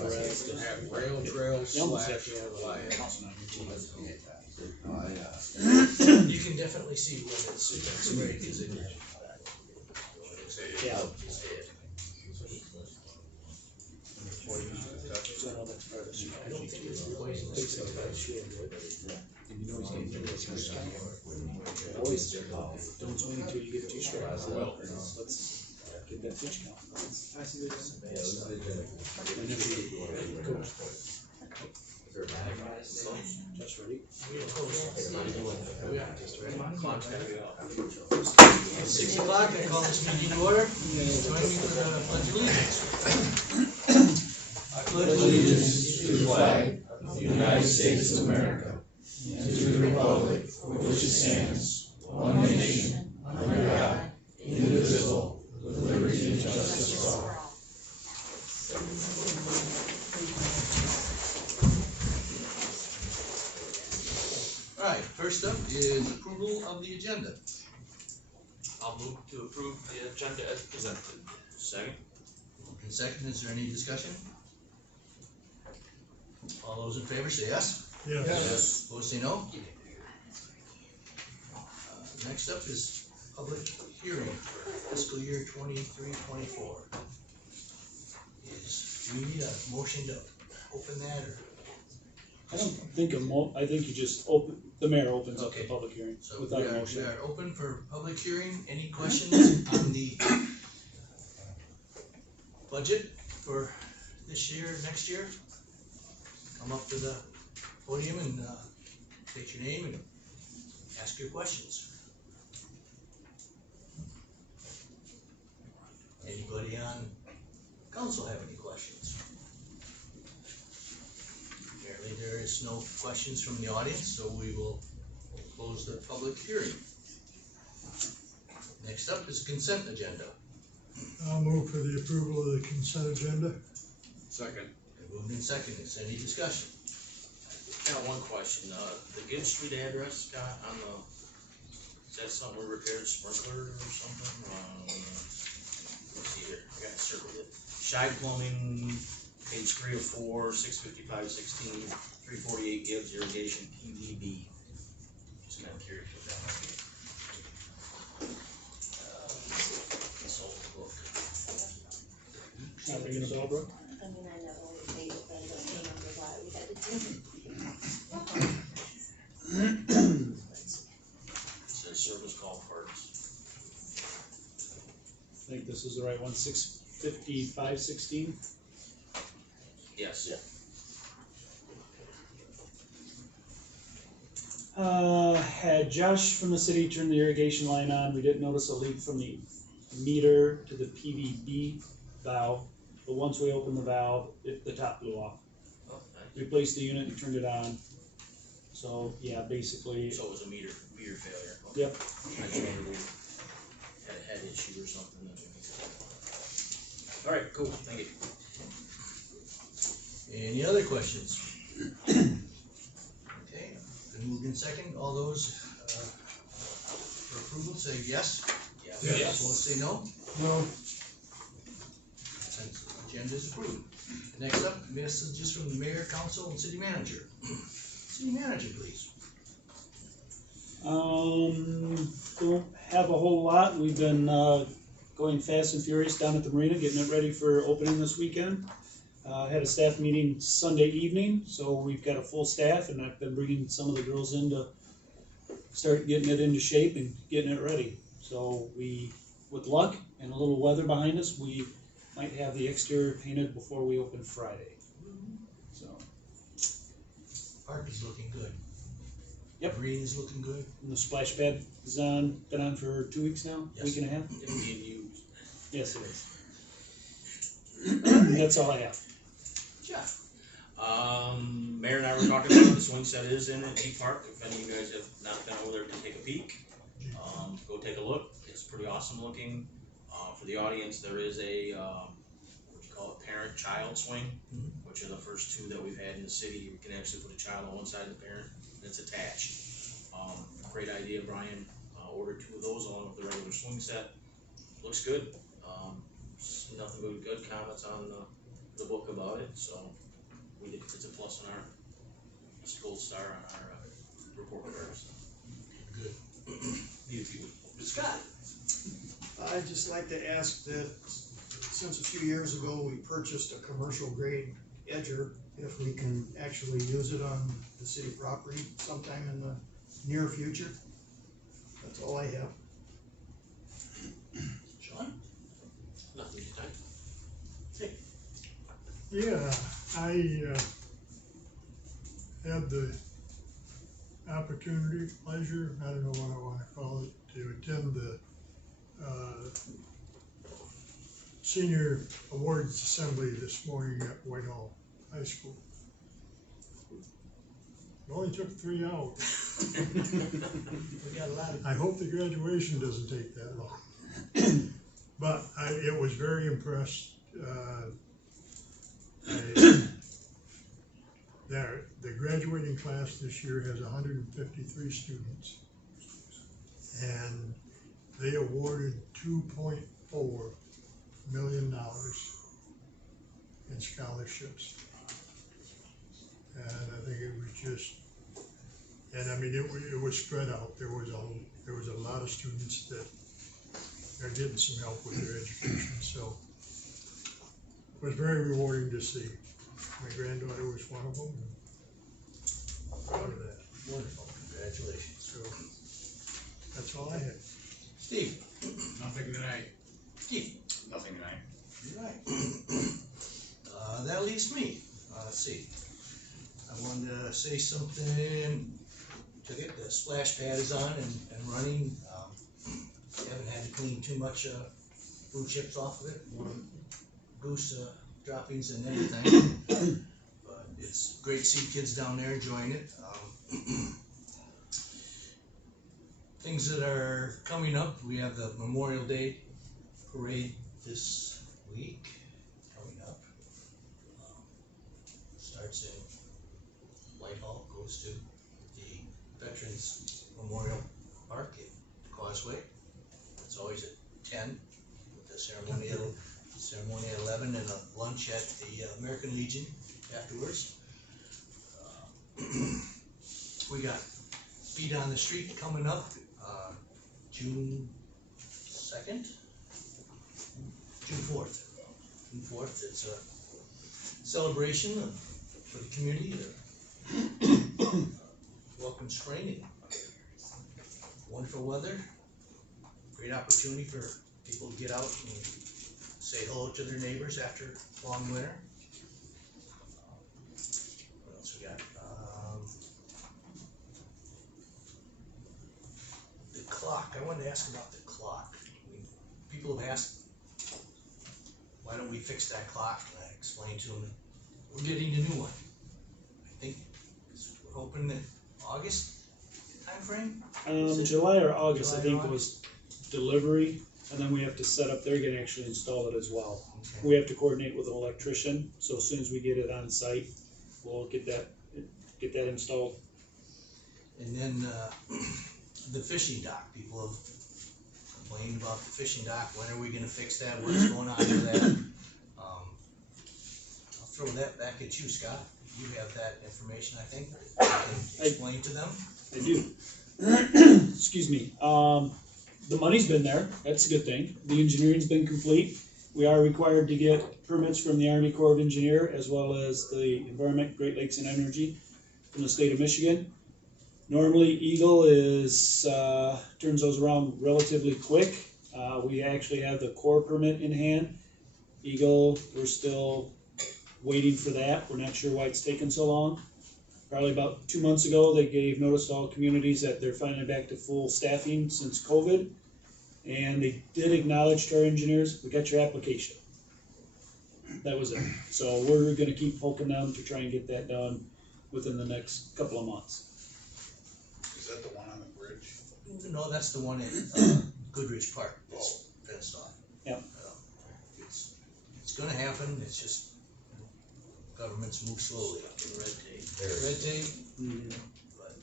have rail trail slash flag. You can definitely see when it's ready, cause it. Yeah. I don't think it's poisonous. And you know he's getting this discount. Always don't swing until you get 2 strikes. Well, let's get that pitch count. I see this. Just ready. 6 o'clock, I call this meeting to order. Join me for the pledge of allegiance. I pledge allegiance to the flag of the United States of America, and to the republic for which it stands, one nation, under God, indivisible, with liberty and justice for all. All right, first up is approval of the agenda. I'll move to approve the agenda as presented. Second. And second, is there any discussion? All those in favor say yes. Yes. Opposed say no. Next up is public hearing for fiscal year 23-24. Do we need a motion to open that, or? I don't think I think you just the mayor opens up the public hearing So without we a motion. are open for public hearing. Any questions on the budget for this year, next year? Come up to the podium and state your name and ask your questions. Anybody on council have any questions? Apparently there is no questions from the audience, so we will close the public hearing. Next up is consent agenda. I'll move for the approval of the consent agenda. Second. Moved in second. Is there any discussion? Got one question, the Gibb Street address, Scott, on the, is that something we repaired sprinkler or something? Let's see here, I got it circled it. Shive Plumbing, page 3 of 4, 655-16, 348 Gibbs Irrigation PVB. Just kind of curious what that might be. Consultant book. Not ringing a bell, bro? I mean, I know they, but I don't remember why we had to do it. It says service call parts. I think this is the right one, 655-16. Yes. Had Josh from the city turn the irrigation line on. We didn't notice a leak from the meter to the PVB valve, but once we opened the valve, the top blew off. Oh, nice. Replaced the unit and turned it on. So yeah, basically. So it was a meter failure. Okay. Yep. I just wondered if we had a head issue or something. All right, cool. Thank you. Any other questions? Okay, been moved in second. All those for approval say yes. Yes. Opposed say no. No. Since the agenda is approved. Next up, messages from the mayor, council, and city manager. City manager, please. Don't have a whole lot. We've been going fast and furious down at the marina, getting it ready for opening this weekend. Had a staff meeting Sunday evening, so we've got a full staff, and I've been bringing some of the girls in to start getting it into shape and getting it ready. So we, with luck and a little weather behind us, we might have the exterior painted before we open Friday. So Park is looking good. Yep. Green is looking good. and the splash pad is on, been on for 2 weeks now, Yes. week and a half. It being used. Yes, it is. That's all I have. Jeff. Mayor and I were talking about the swing set is in at Eat Park. If any of you guys have not been over there to take a peek, go take a look. It's pretty awesome looking. For the audience, there is a what you call it, parent-child swing, which are the first 2 that we've had in the city. You can actually put a child on one side of the parent, and it's attached. Great idea, Brian. Ordered 2 of those along with the regular swing set. Looks good. Nothing but good comments on the the book about it, so it's a plus on our, it's a gold star on our report card, so. Good. You too. Scott? I'd just like to ask that, since a few years ago, we purchased a commercial grade edger, if we can actually use it on the city property sometime in the near future. That's all I have. Sean? Nothing tonight. Yeah, I had the opportunity, pleasure, I don't know what I wanna call it, to attend the senior awards assembly this morning at Whitehall High School. It only took 3 hours. We got a lot of. I hope the graduation doesn't take that long. But it was very impressed. The graduating class this year has 153 students. And they awarded $2.4 million in scholarships. And I think it was just, and I mean, it was spread out. There was a lot of students that are getting some help with their education, so it was very rewarding to see. My granddaughter was one of them, and I'm proud of that. Wonderful, congratulations. So that's all I had. Steve? Nothing tonight. Keith? Nothing tonight. All right. That leaves me. Let's see. I wanted to say something to get the splash pad is on and running. Haven't had to clean too much food chips off of it, more goose droppings and everything. But it's great to see kids down there enjoying it. Things that are coming up, we have the Memorial Day parade this week coming up. Starts in Whitehall, goes to the Veterans Memorial Park at Causeway. It's always at 10 with the ceremony at 11 and a lunch at the American Legion afterwards. We got Feet on the Street coming up June 2nd, June 4th. June 4th, it's a celebration for the community to welcome spring and wonderful weather. Great opportunity for people to get out and say hello to their neighbors after a long winter. What else we got? The clock. I wanted to ask about the clock. People have asked, why don't we fix that clock? And I explained to them that we're getting a new one. I think we're hoping that August timeframe? July or August, I July or think, was delivery, and then we have to set up, they're gonna actually install it as well. Okay. We have to coordinate with an electrician, so as soon as we get it on site, we'll get that installed. And then the fishing dock, people have complained about the fishing dock. When are we gonna fix that? What's going on with that? I'll throw that back at you, Scott. You have that information, I think. You can explain to them. I do. Excuse me. The money's been there. That's a good thing. The engineering's been complete. We are required to get permits from the Army Corps of Engineer as well as the Environment, Great Lakes and Energy from the state of Michigan. Normally, Eagle turns those around relatively quick. We actually have the Corps permit in hand. Eagle, we're still waiting for that. We're not sure why it's taken so long. Probably about 2 months ago, they gave notice to all communities that they're finally back to full staffing since COVID. And they did acknowledge to our engineers, we got your application. That was it. So we're gonna keep poking them to try and get that done within the next couple of months. Is that the one on the bridge? No, that's the one at Goodrich Park that's fenced off. Yep. It's gonna happen. It's just governments move slowly. Red tape. Red tape. Mm-hmm. But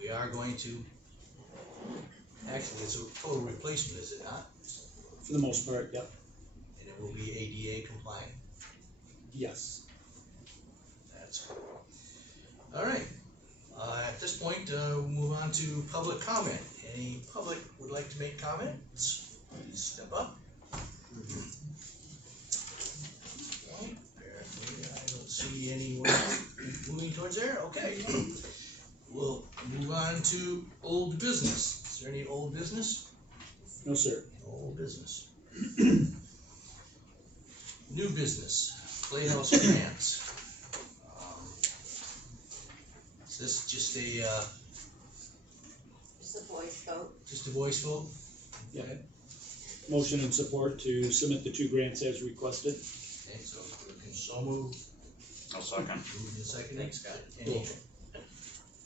we are going to. Actually, it's a total replacement, is it not? For the most part, yep. And it will be ADA compliant. Yes. That's cool. All right, at this point, we'll move on to public comment. Any public would like to make comments? Please step up. Well, apparently I don't see anyone moving towards there. Okay. We'll move on to old business. Is there any old business? No, sir. Old business. New business, Playhouse grants. Is this just a, Just a voice vote. just a voice vote? Yeah. Motion and support to submit the 2 grants as requested. Okay, so we can so move. I'll second. Moved and seconded. Thanks, Scott. Any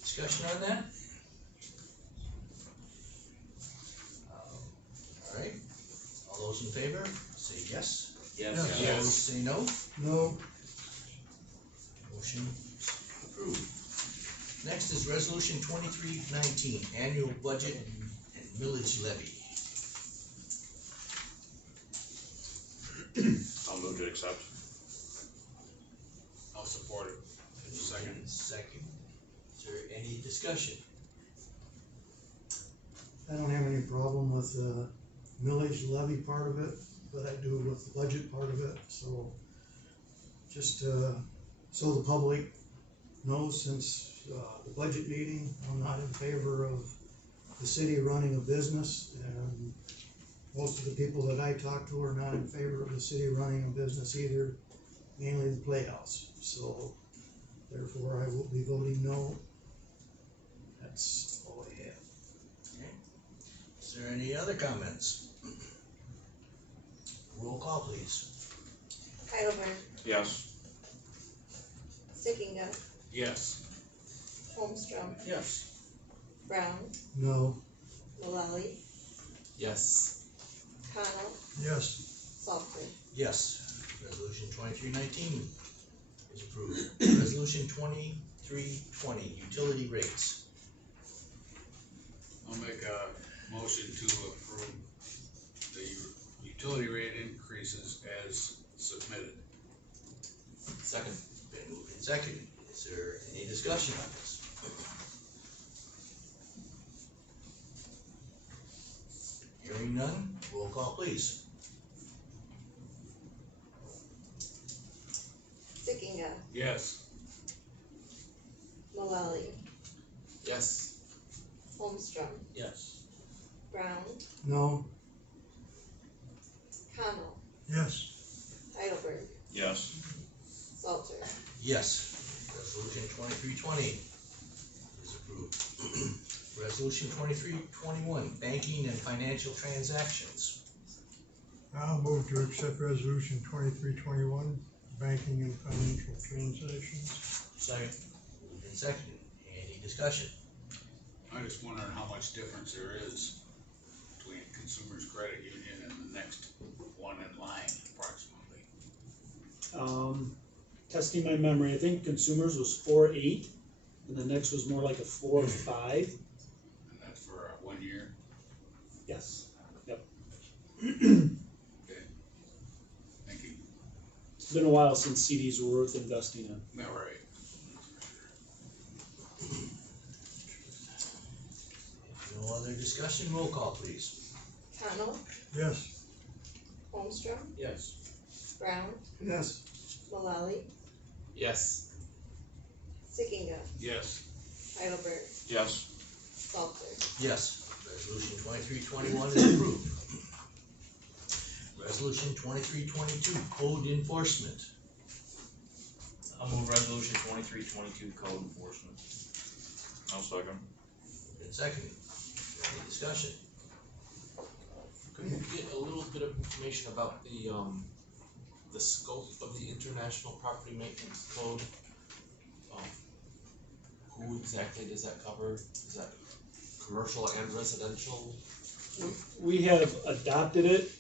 discussion on that? All right, all those in favor, say yes. Yes. Opposed, say no. No, Motion approved. Next is resolution 2319, annual budget and millage levy. I'll move to accept. I'll support it. Second. Second. Is there any discussion? I don't have any problem with the millage levy part of it, but I do with the budget part of it, so just, so the public knows, since, the budget meeting, I'm not in favor of the city running a business, and most of the people that I talk to are not in favor of the city running a business either, mainly the Playhouse, so therefore I will be voting no. That's all I have. Okay. Is there any other comments? Roll call, please. Heidelberg, Yes. Stickinga, Yes. Holmstrom, Yes. Brown, No. Mullally, Yes. Connell, Yes, Salter. Yes. Resolution 2319 is approved. Resolution 2320, utility rates. I'll make a motion to approve the utility rate increases as submitted. Second. Been moved and seconded. Is there any discussion on this? Hearing none, roll call please. Stickinga, Yes. Mullally, Yes. Holmstrom, Yes. Brown, No. Connell, yes, Heidelberg, Yes. Salter. Yes. Resolution 2320 is approved. Resolution 2321, banking and financial transactions. I'll move to accept resolution 2321, banking and financial transactions. Second. Moved and seconded. Any discussion? I just wondering how much difference there is between Consumers Credit Union and the next one in line approximately. Testing my memory, I think consumers was 4.8, and the next was more like a 4.5. And that's for 1 year. Yes. Yep. Okay. Thank you. It's been a while since CDs were worth investing in. All right. No other discussion, roll call please. Connell, Yes, Holmstrom, Yes. Brown, Yes. Mullally, Yes. Stickinga, Yes. Heidelberg, Yes. Salter. Yes. Resolution 2321 is approved. Resolution 2322, code enforcement. I'll move resolution 2322, code enforcement. I'll second. And seconded. Any discussion? Could we get a little bit of information about the scope of the International Property Maintenance Code? Who exactly does that cover? Is that commercial and residential? We have adopted it,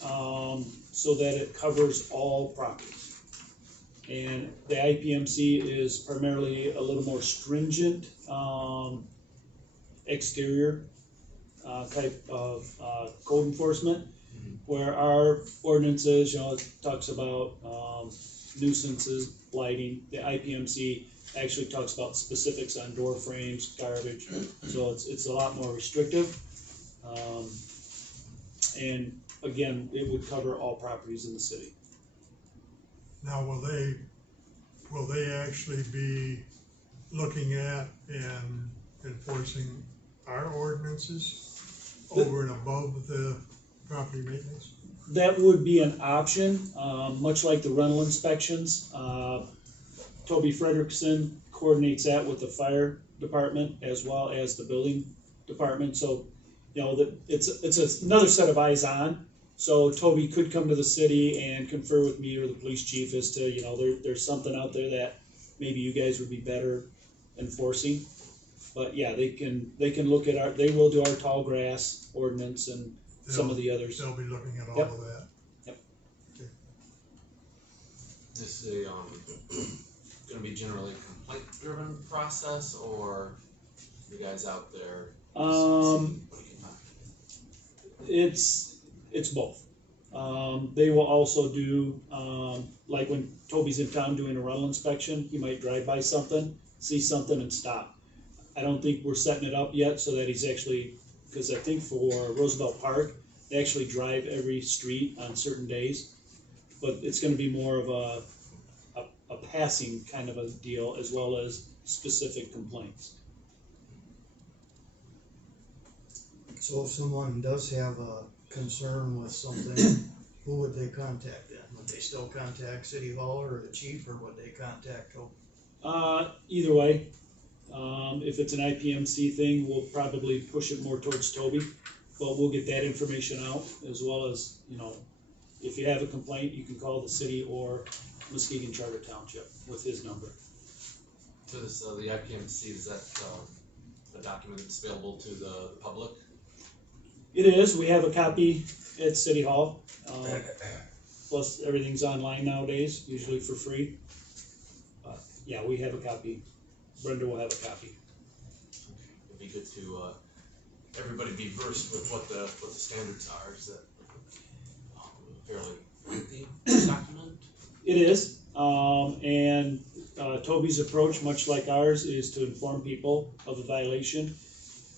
so that it covers all properties. And the IPMC is primarily a little more stringent, exterior, type of, code enforcement. Where our ordinances, it talks about, nuisances, lighting. The IPMC actually talks about specifics on door frames, garbage, so it's a lot more restrictive. And again, it would cover all properties in the city. Now, will they actually be looking at and enforcing our ordinances over and above the property maintenance? That would be an option, much like the rental inspections. Toby Frederickson coordinates that with the fire department as well as the building department, so, you know, that it's another set of eyes on. So Toby could come to the city and confer with me or the police chief as to, you know, there's something out there that maybe you guys would be better enforcing. But yeah, they can look at they will do our tall grass ordinance and some of the others. They'll be looking at all Yep. of that. This is gonna be generally a complaint-driven process, or you guys out there? It's both. They will also do, like when Toby's in town doing a rental inspection, he might drive by something, see something and stop. I don't think we're setting it up yet so that he's actually, because I think for Roosevelt Park, they actually drive every street on certain days. But it's gonna be more of a passing kind of a deal as well as specific complaints. So if someone does have a concern with something, who would they contact then? Would they still contact City Hall or the chief, or would they contact Toby? Either way, if it's an IPMC thing, we'll probably push it more towards Toby, but we'll get that information out as well as, you know, if you have a complaint, you can call the city or Muskegon Charter Township with his number. So this, the IPMC, is that, a document that's available to the public? It is, we have a copy at City Hall, plus everything's online nowadays, usually for free. Yeah, we have a copy, Brenda will have a copy. It'd be good to, everybody be versed with what the standards are. Is that a fairly lengthy document? It is, and Toby's approach, much like ours, is to inform people of the violation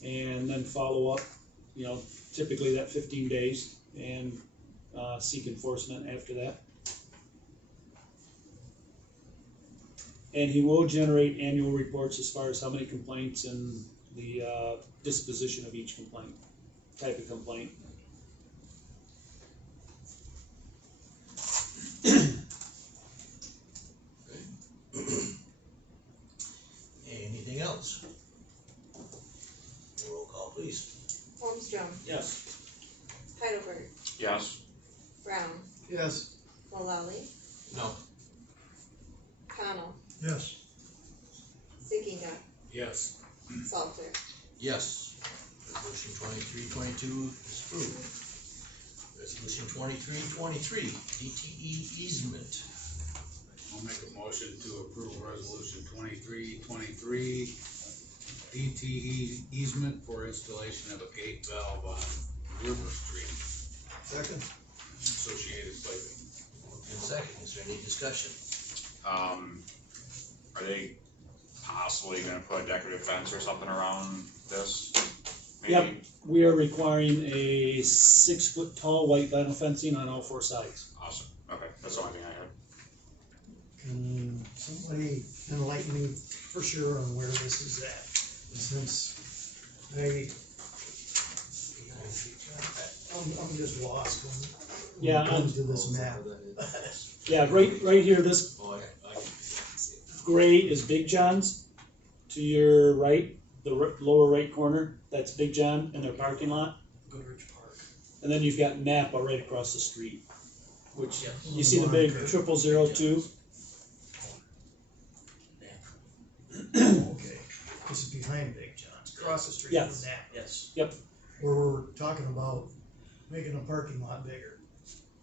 and then follow up, you know, typically that 15 days and seek enforcement after that. And he will generate annual reports as far as how many complaints and the disposition of each complaint, type of complaint. Anything else? Roll call, please. Holmstrom, Yes. Heidelberg, Yes. Brown, Yes. Mullally, No. Connell, Yes, Sickinga, Yes. Salter. Yes. Resolution 2322 is approved. Resolution 2323, DTE easement. I'll make a motion to approve resolution 2323, DTE easement for installation of a gate valve on River Street, Second? associated piping. Moved in second, is there any discussion? Are they possibly gonna put a decorative fence or something around this? Maybe? Yep, we are requiring a 6-foot tall white vinyl fencing on all 4 sides. Awesome, okay, that's the only thing I heard. Can somebody enlighten me for sure on where this is at? Since I'm just lost when Yeah, it comes to this map. Yeah, right here, this Oh, I can see it. gray is Big John's. To your right, the lower right corner, that's Big John and their parking lot. Goodrich Park. And then you've got Napa right across the street, which, Yeah. you see the big 0002? Okay, this is behind Big John's, across the street from Yes. that. Yes. Where we're talking about making a parking lot bigger,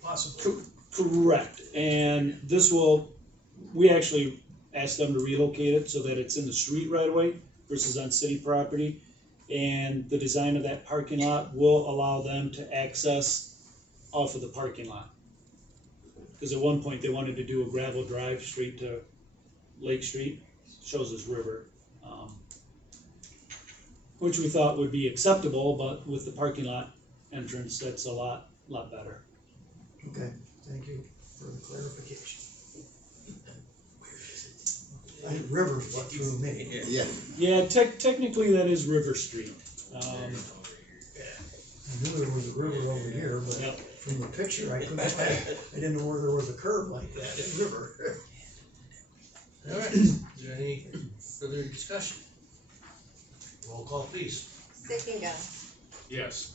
possibly. Correct, and this we actually asked them to relocate it so that it's in the street right away versus on city property. And the design of that parking lot will allow them to access off of the parking lot. Cause at one point they wanted to do a gravel drive straight to Lake Street, shows as river. Which we thought would be acceptable, but with the parking lot entrance, that's a lot better. Okay, thank you for the clarification. I think river's what threw me. Yeah. Yeah, technically that is River Street. I knew there was a river over here, but Yep. from the picture, I couldn't find it. I didn't know where there was a curve like that in river. All right, is there any further discussion? Roll call, please. Stickinga, Yes.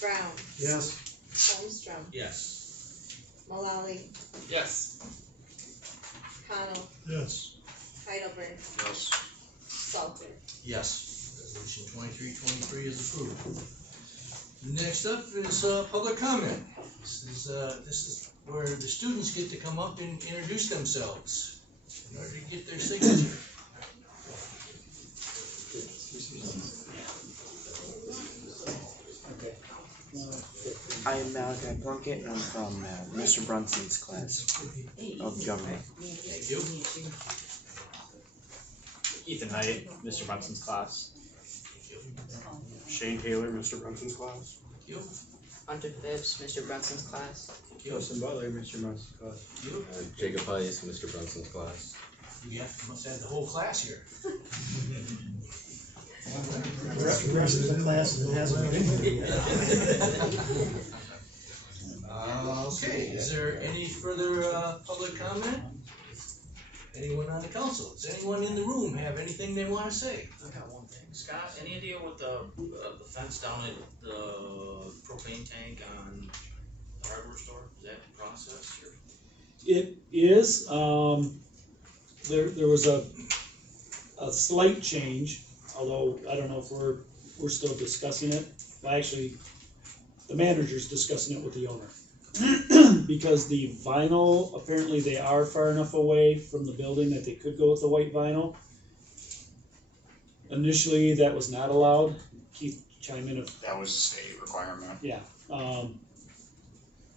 Brown, Yes, Holmstrom, Yes. Malali, Yes. Connell, Yes. Heidelberg, Yes. Salter. Yes, resolution 2323 is approved. Next up is, public comment. This is where the students get to come up and introduce themselves in order to get their signature. Okay. I am Malachi Plunkett, and I'm from Mr. Brunson's class of government. Thank you. Ethan Height, Mr. Brunson's class. Shane Taylor, Mr. Brunson's class. Thank you. Hunter Phipps, Mr. Brunson's class. Thank you. Justin Butler, Mr. Brunson's class. Thank you. Jacob Heiss, Mr. Brunson's class. We must have the whole class here. the rest of the class that hasn't been here yet. Okay, is there any further, public comment? Anyone on the council? Does anyone in the room have anything they wanna say? I got one thing. Scott, any idea what the fence down at the propane tank on the hardware store, is that in process or? It is, there was a slight change, although I don't know if we're still discussing it. Well, actually, the manager's discussing it with the owner. Because the vinyl, apparently they are far enough away from the building that they could go with the white vinyl. Initially, that was not allowed. Keith, chime in if. That was a state requirement. Yeah,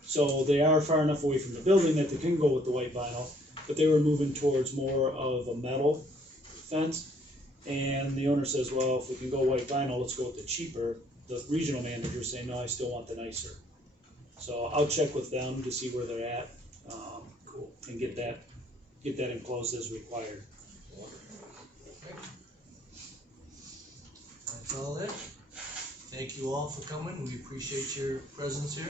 so they are far enough away from the building that they can go with the white vinyl, but they were moving towards more of a metal fence. And the owner says, well, if we can go white vinyl, let's go with the cheaper. The regional manager is saying, no, I still want the nicer. So I'll check with them to see where they're at, and get that enclosed as required. That's all it. Thank you all for coming. We appreciate your presence here.